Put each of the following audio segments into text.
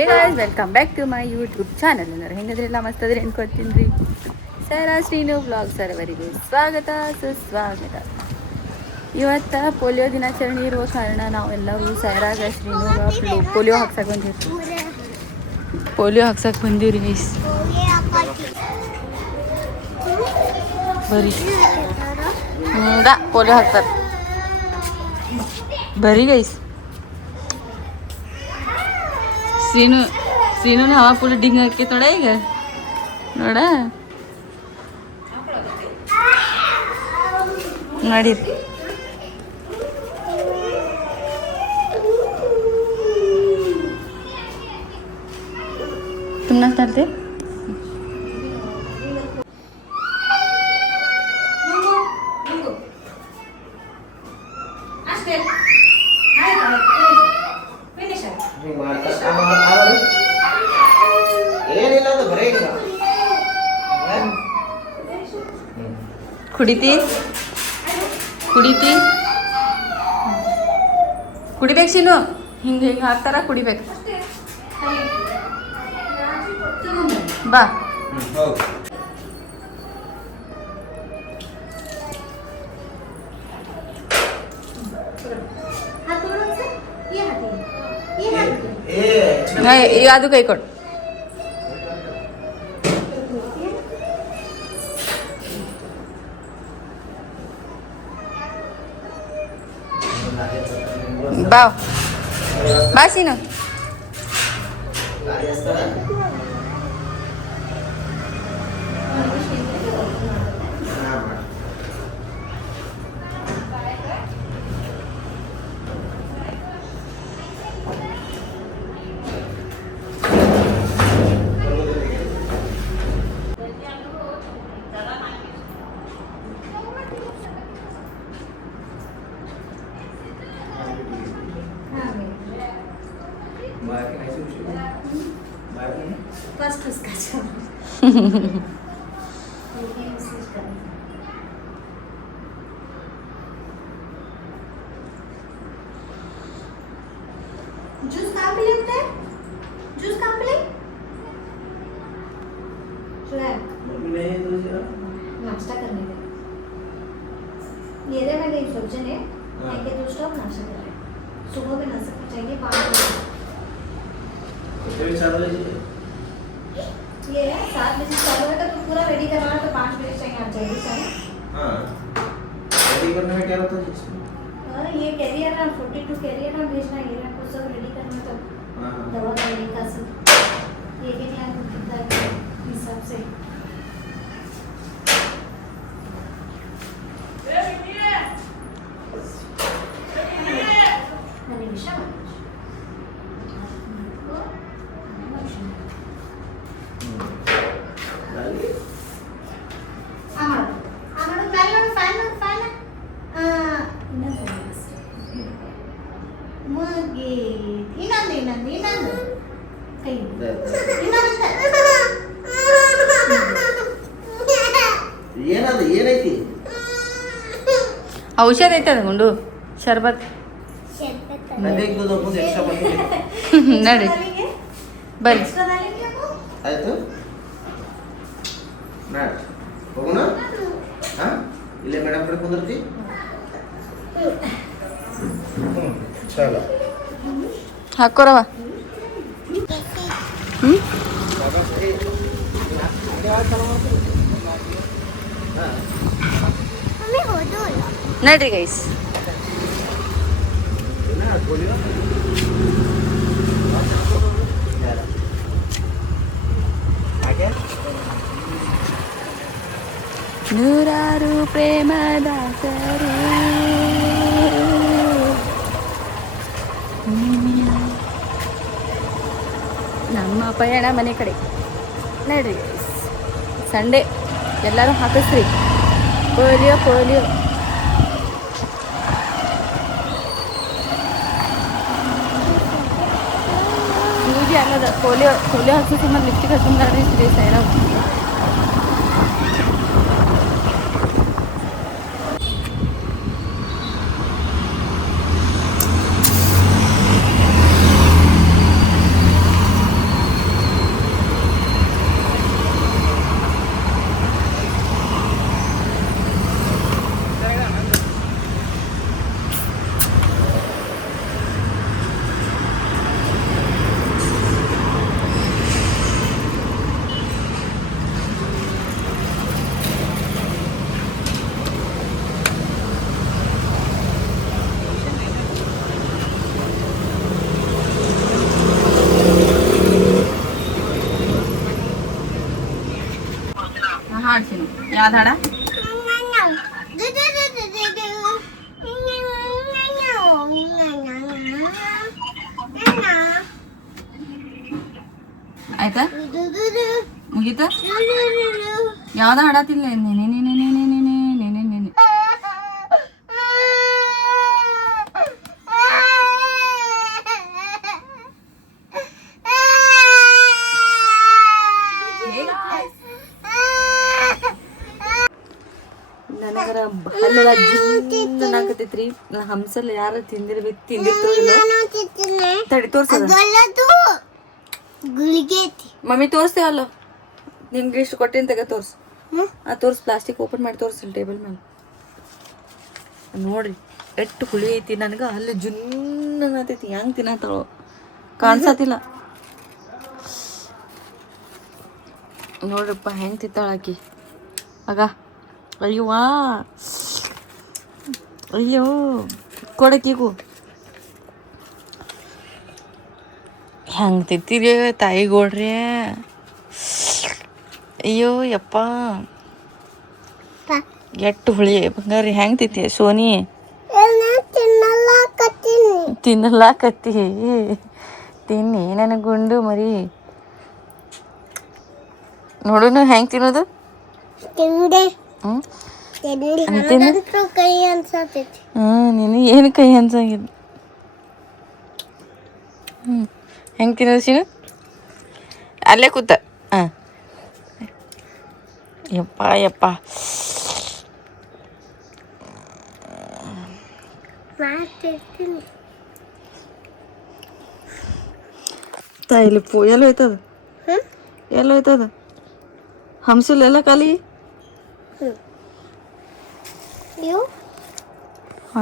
Hey guys, welcome back to my YouTube channel. ಎಲ್ಲರೂ ಹೆಂಗದ್ರೆಲ್ಲ ಮಸ್ತ್ ಅದ್ರಿ ಅನ್ಕೋತೀನಿ ರೀ. ಸರಾ ಶ್ರೀನು ವ್ಲಾಗ್ ಸರ್ವರಿಗೆ ಸ್ವಾಗತ ಸುಸ್ವಾಗತ. ಇವತ್ತು ಪೋಲಿಯೋ ದಿನಾಚರಣೆ ಇರುವ ಕಾರಣ ನಾವೆಲ್ಲರೂ ಸೈರಾಗ ಶ್ರೀನುಗ ಪೋಲಿಯೋ ಹಾಕ್ಸಕ್ಕೆ ಬಂದಿರ್ತೀವಿ. ಪೋಲಿಯೋ ಹಾಕ್ಸಕ್ಕೆ ಬಂದೀವಿ ಗೈಸ್. ಬರೀ ಪೋಲಿಯೋ ಹಾಕ್ತಾರೆ ಬರೀ ಗೈಸ್. ಶ್ರೀನು ಹವಾ ಫುಲ್ ಡಿಂಗ್ ಹಾಕಿ ನೋಡ ಈಗ ನೋಡ ನೋಡಿ. तुम ना करते ಕುಡಿತಿ ಕುಡಿತಿ ಕುಡಿಬೇಕು ಸೀನು. ಹಿಂಗೆ ಹಿಂಗೆ ಹಾಕ್ತಾರ, ಕುಡಿಬೇಕು. ಬಾ ಈಗ ಅದು ಕೈ ಕೊಡು. ಬಾ ಬಾ ಸೀನು. फर्स्ट उसका जूस कहाँ पे लेते हैं? जूस कहाँ पे ले? नाश्ता करने का ये रे मैं गई सोचने के दो स्टॉप नाश्ता कर रहे सुबह में नाश्ता चाहिए 5 बजे। ये 7 बजे चालू है तो पूरा रेडी करना है तो 5 बजे चाहिए आप चाहिए सर। हाँ रेडी करने में क्या होता है इसमें? ये कैरियर ना 42 कैरियर ना भेजना है, ये आपको सब रेडी करना तो दवा लेने का सब ये भी नहीं कितना हिसाब से मैंने विषय ಔಷಧ ಐತೆ ಗುಂಡು ಶರ್ಬತ್ ನಡಿ ಬನ್ನಿ. ಆಯ್ತು ಹೋಗೋಣ. ಇಲ್ಲೇ ಮೇಡಮ್ ಕಡೆ ಕುಂದಿರ್ತಿ. ಚಲೋ ಹಾಕೋರವ. ನಡ್ರಿ ಗೈಸ್. ನೂರಾರು ಪ್ರೇಮದಾಸರು ನಮ್ಮ ಪಯಣ ಮನೆ ಕಡೆ. ನಡ್ರಿ ಸಂಡೇ ಎಲ್ಲರೂ ಹಾಕಿಸ್ರಿ ಪೋಲಿಯೋ ಪೋಲಿಯೋ. ಸೂಜಿ ಅನ್ನೋದು ಪೋಲಿಯೋ ಪೋಲಿಯೋ ಹಾಕಿಸಿ ಮತ್ತು ಲಿಪ್ಸ್ಟಿಕ್ ಹಚ್ಕೊಂಡ್ರಿ ಶ್ರೀ ಸೈರಾವ್. ಯಾವ್ದು ಹಾಡ? ಆಯ್ತಾ ಮುಗೀತಾ? ಯಾವ್ದ ಹಾಡತಿಲ್ಲ ನೆನೆ ನೆನೆ ನೆನೆ ನೆನೆ ನೆನೆ ನೆನೆ. ನನಗರ ಹಲ್ಲೆಲ್ಲ ಜಿನ್ನ ನಾಕತೈತ್ರಿ. ನಾ ಹಂಸಲ್ಲ ಯಾರ ತಿಂದಿರ್ತೋ ಇಲ್ಲ ತಡಿ ತೋರ್ಸದ ಮಮ್ಮಿ ತೋರಿಸ್ತೇವಲ್ಲ ನಿಮ್ಗೆ ಇಷ್ಟು ಕೊಟ್ಟಿನ ತೆಗ ತೋರ್ಸು. ತೋರ್ಸು ಪ್ಲಾಸ್ಟಿಕ್ ಓಪನ್ ಮಾಡಿ ತೋರಿಸಿಲ್ಲ ಟೇಬಲ್ ಮೇಲೆ ನೋಡ್ರಿ ಎಷ್ಟು ಹುಳಿ ಐತಿ. ನನಗೆ ಅಲ್ಲಿ ಜುನ್ನತೈತಿ. ಹೆಂಗೆ ತಿನ್ನತ್ತಾಳೋ ಕಾಣಿಸತಿಲ್ಲ ನೋಡ್ರಪ್ಪ ಹೆಂಗೆ ತಿಂತಾಳಾಕಿ ಆಗ. ಅಯ್ಯವ್ವಾ ಅಯ್ಯೋ ಕೊಡಕೀಗು ಹೆಂಗೆ ತಿಂತೀರಿ ತಾಯಿಗೋಡ್ರಿ. ಅಯ್ಯೋ ಯಪ್ಪ ಎಷ್ಟು ಹುಳಿ ಬಂಗಾರಿ. ಹೆಂಗೆ ತಿಂತಿ ಸೋನಿ? ತಿನ್ನಲಾಕತ್ತಿ ತಿನ್ನಿ ನನಗೆ ಗುಂಡು ಮರಿ. ನೋಡುನು ಹೆಂಗೆ ತಿನ್ನೋದು? ನೀನು ಏನು ಕೈ ಅನ್ಸಂಗಿಲ್ಲ. ಹೆಂಗೆ ತಿನ್ನೋದು ಸೀನು? ಅಲ್ಲೇ ಕೂತ. ಯಪ್ಪ ಯಪ್ಪ ತಾಯಿಲಿ ಎಲ್ಲ ಹೋಯ್ತದ ಎಲ್ಲ ಹೋಯ್ತದ ಹಂಸಲ್ ಎಲ್ಲ ಖಾಲಿ.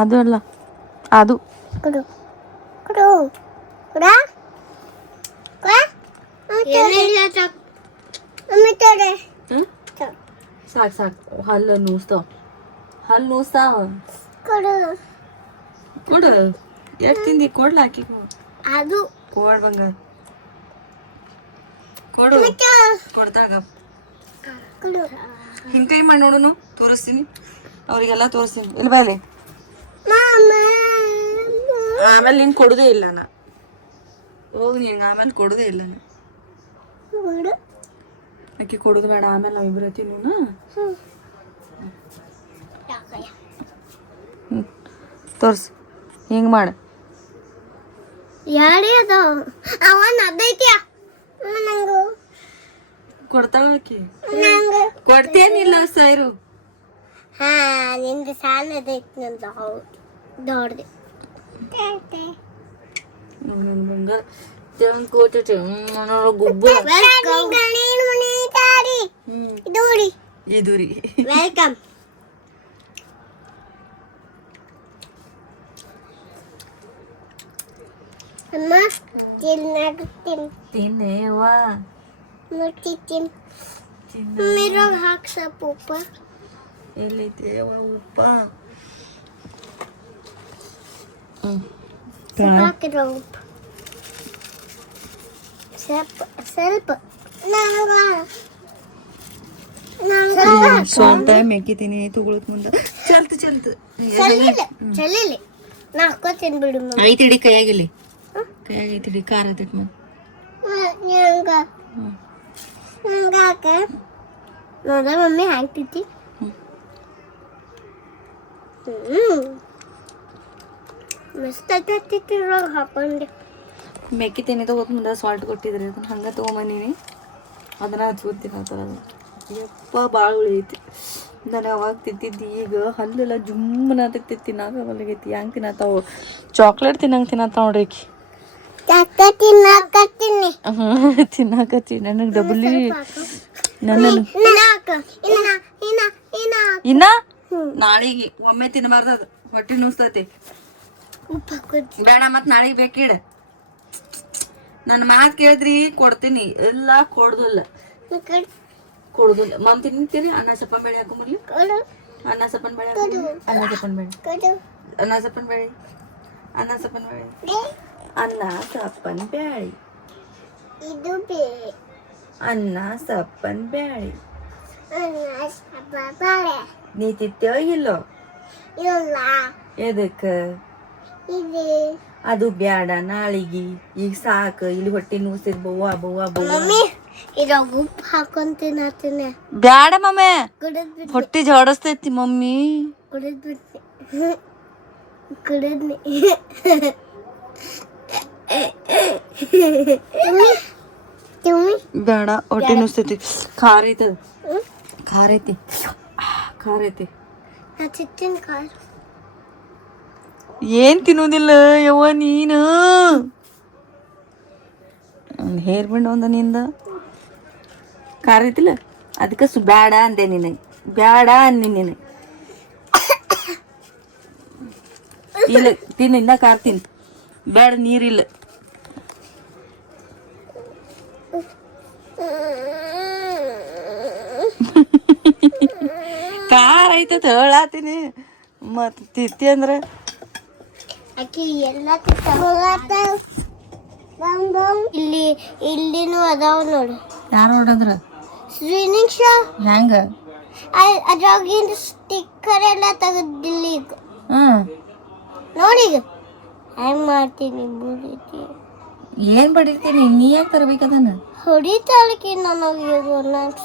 ಅದು ಅಲ್ಲ ಅದು ಸಾಕು ಸಾಕು. ಹಲ್ಲು ನೋಸ್ತಾವ ಹಲ್ಲು ನೋಸ್ತಾವ. ಕೊಡು ಎಷ್ಟು ತಿಂದಿ ಕೊಡ್ಲ ಹಾಕಿ ಅದು ಕೊಡ್ ಬಂಗಾರ ಕೊಡು ಕೊಡ್ತಾಗ ಹಿಂಗೆ ಕೈ ಮಾಡಿ ನೋಡುನು ತೋರಿಸ್ತೀನಿ ಅವ್ರಿಗೆಲ್ಲ ತೋರಿಸ್ತೀನಿ. ಇಲ್ಲಿ ಬಾಯ್ಲಿ ಆಮೇಲೆ ನಿನ್ ಕೊಡುದೇ ಇಲ್ಲ ನಾ ಹೋಗಿ ನಿನ್ಗೆ ಆಮೇಲೆ ಕೊಡುದೇ ಇಲ್ಲ ನಾ ಅಕ್ಕಿ ಕೊಡುದು ಬೇಡ. ಆಮೇಲೆ ನಾವಿಬ್ರು ತಿನ್ನೋಣ. ತೋರ್ಸು ಹಿಂಗೆ ಮಾಡ. ಕೊಡ್ತಾಳ ಅಕ್ಕಿ ಕೊಡ್ತೇನಿಲ್ಲ ಸೈರು. ನಿಂದು ಸಾಲದೈತಿ ನಂದು ದೊಡ್ಡದೆ ಗುಬ್ಬು ಇದು ರೀ. ವೆಲ್ಕಮ್. ಅಮ್ಮ ತಿನ್ನೇವಾ ತಿನ್ ಮಿರಾಗ ಹಾಕ್ಸಪ್ಪ ಉಪ್ಪ ಎಲ್ಲೈತೆ ಉಪ್ಪ ಹಾಕಿರೋ ಉಪ್ಪು ಸ್ವಲ್ಪ ಸ್ವಲ್ಪ ಸ್ವಲ್ಪ ಮೆಕ್ಕಿತೀನಿ ತಗೊಳಕ್ ಮುಂದ ಚಲ್ತು ಚಲ್ತು ಚಲಿಲಿ ನಾ ಹಾಕೋತೀನಿ ಬಿಡು ಐತಿಡಿ ಕೈಯಾಗಿಲ್ಲಿ ಕೈಯಾಗೈತಿಡಿ ಖಾರ ಐತೈತಿ ಹಂಗಾಕ ನೋಡ ಮಮ್ಮಿ ಹಾಕ್ತಿತಿ. ಮಸ್ತ್ ಆಗ್ತೈತಿ ಇವಾಗ ಹಾಕೊಂಡೆ. ಮೆಕ್ಕಿ ತಿನ್ನಿ ತಗೋತ್ ಮುಂದೆ ಸಾಲ್ಟ್ ಕೊಟ್ಟಿದ್ರಿ ಅದನ್ನ ಹಂಗೆ ತೊಗೊಂಬಂದೀನಿ. ಅದನ್ನ ಹಚ್ಕೊತೀನಿ ಆ ಥರ. ಯಪ್ಪ ಭಾಳ ಉಳಿಯೈತಿ. ನಾನು ಅವಾಗ ತಿಂತಿದ್ದಿ ಈಗ ಹಲ್ಲೆಲ್ಲ ಜುಮ್ಮನ ಆಗ್ತೈತಿ ತಿನ್ನಾಕ ಹೊಲಗೈತಿ. ಹೆಂಗೆ ತಿನ್ನತ್ತಾವು ಚಾಕ್ಲೇಟ್ ತಿನ್ನಂಗೆ ತಿನ್ನತ್ತಾವ ನೋಡ್ರಿ ಆಕಿ. ತಿನ್ನಾಕತ್ತಿ ನನಗೆ ಡಬ್ಲಿ ನನ್ನ ಇನ್ನ ನಾಳೆಗೆ ಒಮ್ಮೆ ತಿನ್ನಬಾರ್ದು ಅದು ಹೊಟ್ಟೆ ನುಸ್ತೈತಿ ಬೇಡ. ಮತ್ ನಾಳೆಗೆ ಬೇಕಿಡ ನನ್ನ ಮಾತು ಕೇಳಿದ್ರಿ ಕೊಡ್ತೀನಿ. ಎಲ್ಲ ಕೊಡುದಿಲ್ಲ ಮಮ್ ತಿಂತೀರಿ. ಅನ್ನ ಸಪ್ಪನ್ ಬೇಳೆ ಹಾಕೊಂಬರ್ಲಿ. ಅನ್ನ ಸಪ್ಪನ್ ಬೇಳೆ ಅನ್ನ ಸಪ್ಪನ್ ಬೇಳೆ ಅನ್ನ ಸಪ್ಪನ್ ಬೇಳೆ ಅನ್ನ ಸಪ್ಪನ್ ಬೇಳೆ ಅನ್ನ ಸಪ್ಪನ್ ಬ್ಯಾಳಿ ಇದು ಅನ್ನ ಸಪ್ಪನ್ ಬ್ಯಾಳಿ ನೀ ತಿತ್ತೇವ ಇಲ್ಲೋ? ಎದಕ್ಕೆ? ಅದು ಬ್ಯಾಡ ನಾಳಿಗಿ, ಈಗ ಸಾಕು, ಇಲ್ಲಿ ಹೊಟ್ಟೆ ನುಸಿದ್ ಬವ್ವ ಬವ್ವ ಬವ್ವ. ಉಪ್ಪು ಹಾಕೊಂತೀನಿ ಬ್ಯಾಡ ಮಮ್ಮಿ, ಹೊಟ್ಟೆ ಜಾಡಸ್ತೈತಿ ಮಮ್ಮಿ. ಕುಡಿದ್ನಿ ಬೇಡ, ಹೊಟ್ಟೆ ನುಸ್ತೈತಿ. ಖಾರ ಐತಿ, ಖಾರ ಐತಿ, ಖಾರ ಐತಿ. ಏನ್ ತಿನ್ನೋದಿಲ್ಲ ಯವ್ವ ನೀನು. ಹೇರ್ ಬಂಡ್ ಒಂದ ನಿಂದ ಖಾರ ಐತಿಲ್ಲ, ಅದಕ್ಕೆ ಬ್ಯಾಡ ಅಂದೆ ನೀನು. ಬ್ಯಾಡ ಅಂದಿ ನೀನು. ಇಲ್ಲ ತಿನ್ನು, ಇನ್ನ ಖಾರ ತಿನ್ನು. ಬೇಡ, ನೀರಿಲ್ಲ. ಖಾರ ಐತತ್ ಹೇಳಾತೀನಿ, ಮತ್ ತಿತ್ತಿ ಅಂದ್ರ ಇಲ್ಲಿ ಇಲ್ಲಿನೂ ಅದಾವ ನೋಡು. ಯಾರು ನೋಡಂದ್ರ ಶ್ರೀನಿಕ್ಷ ಹೆಂಗ? ಅದ್ರಾಗಿಂದ ಸ್ಟಿಕ್ಕರ್ ಎಲ್ಲ ತೆಗದಿಲ್ಲ ಈಗ. ಹ್ಮ್, ನೋಡೀಗ ಹೆಂಗ್ ಮಾಡ್ತೀನಿ. ಏನ್ ಬಡಿತೀನಿ? ನೀ ಯಾಕೆ ತರ್ಬೇಕದನ್ನ? ಹೊಡಿತಾಳಿಗೆ ನನಗೆ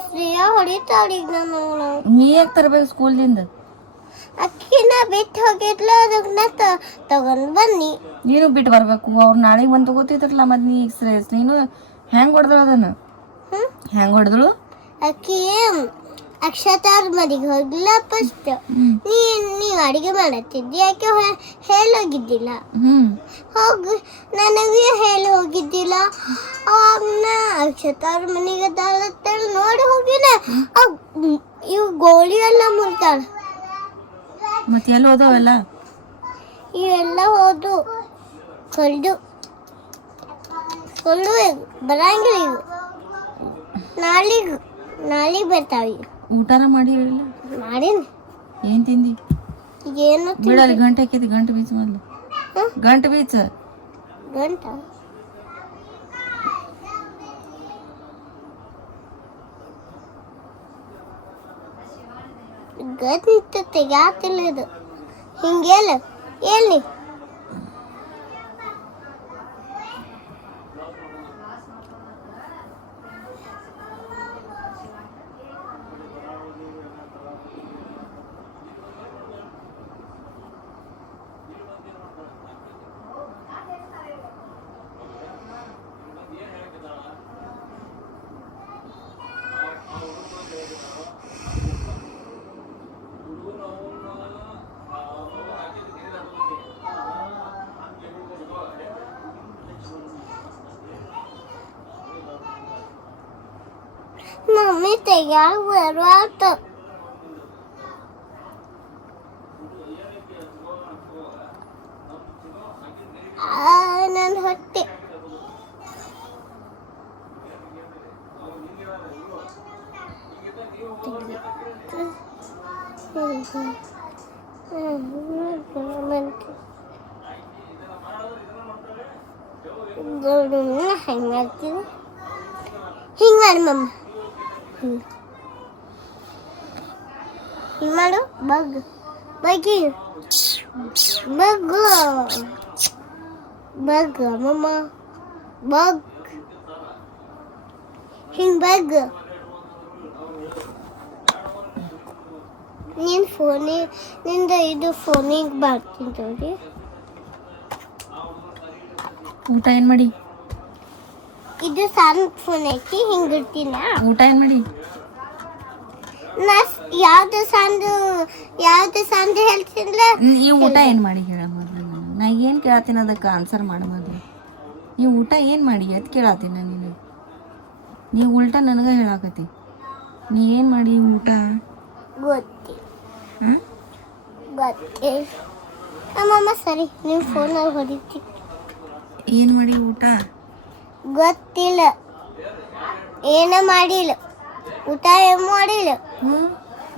ಶ್ರೇಯಾ ಹೊಡಿತಾಳಿಗೆ ನನಗೆ. ನೀ ಯಾಕೆ ತರ್ಬೇಕು ಸ್ಕೂಲ್ದಿಂದ? ಅಕ್ಕಿನ ಬಿಟ್ಟು ಹೋಗಿದ್ಲ, ಅದನ್ನ ತಗೊಂಡ್ ಬನ್ನಿ. ನೀನು ಬಿಟ್ಟು ಬರ್ಬೇಕು. ಅವ್ರು ನಾಳೆಗೆ ಬಂದು ತಗೋತಿದ್ರಲ್ಲ, ಮತ್ ನೀನು ಹೆಂಗ್ ಹೊಡೆದಳು ಅದನ್ನ? ಹೆಂಗ್ ಹೊಡೆದಳು? ಅಕ್ಕಿ ಅಕ್ಷತಾರ್ ಮದಿಗೆ ಹೋಗಿಲ್ಲ ಫಸ್ಟ್. ನೀವ್ ಅಡಿಗೆ ಮಾಡತ್ತಿದ್ದಿ, ಯಾಕೆ ಹೇಳೋಗಿದ್ದಿಲ್ಲ? ಹೋಗಿ ನನಗೆ ಹೇಳಿ ಹೋಗಿದ್ದಿಲ್ಲ. ಅವಾಗ ನಾ ಅಕ್ಷತಾರ್ ಮನೆಗೆ ನೋಡಿ ಹೋಗಿನ, ಇವು ಗೋಳಿ ಎಲ್ಲ ಮುರ್ತಾಳ. ಮತ್ತೆ ಎಲ್ಲಿ ಹೋದವೆಲ್ಲ? ಇವೆಲ್ಲ ಹೋದು ಕೊಲ್ದು ಬರಂಗಿಲ್ಲ. ಇವು ನಾಳೆಗೆ ಬರ್ತಾವ. ಊಟಾರ ಮಾಡಿ ಮಾಡೀನಿ. ಏನ್ ತಿಂದಿ? ಏನು ಬಿಡಲ್ಲಿ ಗಂಟೆ ಹಾಕಿದಿ. ಗಂಟೆ ಬೀಚ್ ಮೊದ್ಲು, ಗಂಟೆ ಬೀಚ. ಗಂಟ ಗಂಟು ತೆಗ್ಯಾತಿಲ್ಲ ಇದು. ಹಿಂಗೆಲ್ಲ ಎಲ್ಲಿ ಮಮ್ಮಿ ತೆಗ್ಯಾಕ ಬರುವಾತ. ನನ್ನ ಹೊಟ್ಟೆ ಹೆಂಗ್ ಮಾಡ್ತೀವಿ? ಹಿಂಗ್ ಮಾಡಿ ಮಮ್ಮ, ಹಿಂಗ್ ಮಾಡು. ಬಗ್ಗಿ ಬಗ್ ಮಮ್ಮ, ಬಗ್ ಹಿಂಗ್ ಬಗ್. ನಿಂದ ಇದು ಫೋನಿಗೆ ಬರ್ತೀನಿ ನೋಡಿ. ಊಟ ಏನ್ ಮಾಡಿ? ಇದು ಸಣ್ಣ ಫೋನ್ ಐತಿ, ಹಿಂಗಿರ್ತೀನ. ಊಟ ಏನ್ ಮಾಡಿ? ನಾ ಯಾವ್ದು ಸಂದು ಹೇಳ್ತಿಲ್ಲ. ಈ ಊಟ ಏನ್ ಮಾಡಿ ಹೇಳ ಮೊದ್ಲು. ನಾ ಏನ್ ಕೇಳತ್ತೀನಿ ಅದಕ್ಕೆ ಆನ್ಸರ್ ಮಾಡ ಮೊದ್ಲು. ಈ ಊಟ ಏನ್ ಮಾಡಿ ಅದ್ ಕೇಳತ್ತೀನಿ ನಾನು ನಿನಗೆ. ನೀ ಉಲ್ಟಾ ನನಗ ಹೇಳಾಕತಿ. ನೀ ಏನ್ ಮಾಡಿ ಊಟ? ಗೊತ್ತಿಲ್ಲ. ನಮ್ಮಮ್ಮ ಸರಿ ನೀವು ಫೋನಲ್ಲಿ ಹೊಡಿತಿ. ಏನ್ ಮಾಡಿ ಊಟ? ಗೊತ್ತಿಲ್ಲ, ಏನ ಮಾಡಿಲ್ಲ. ಊಟ ಏನು ಮಾಡಿಲ್ಲ.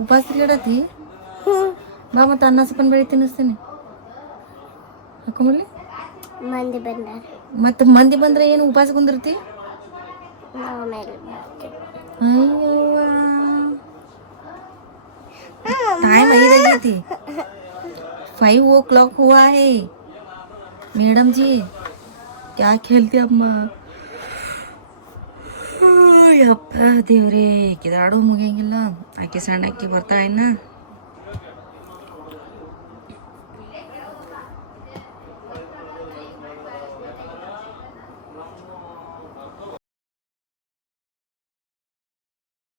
ಉಪವಾಸ ತಿರ್ಗಾಡತಿ? ಬಾ ಮತ್ತೆ ಅನ್ನ ಸಪ್ಪನ್ ಬೆಳಿ ತಿನ್ನಿಸ್ತೇನೆ. ಹಾಕೊಂಬರ್ಲಿ. ಮಂದಿ ಬಂದಾರ. ಮತ್ತೆ ಮಂದಿ ಬಂದ್ರೆ ಏನು ಉಪವಾಸ ಕುಂದಿರ್ತಿ? ನಾವು ಮೇಲೆ ಅಯ್ಯವ್ವ टाइम 5 थी 5 o'clock हुआ है ಮೇಡಮ್ ಜಿ क्या खेलते अम्मा ಯಪ್ಪ ದೇವ್ರೇ ಕಿದಾಡು ಮುಗಿಯಂಗಿಲ್ಲ ಆಕೆ ಸಣ್ಣಕ್ಕಿ ಬರ್ತಾಳೆ ಇನ್ನ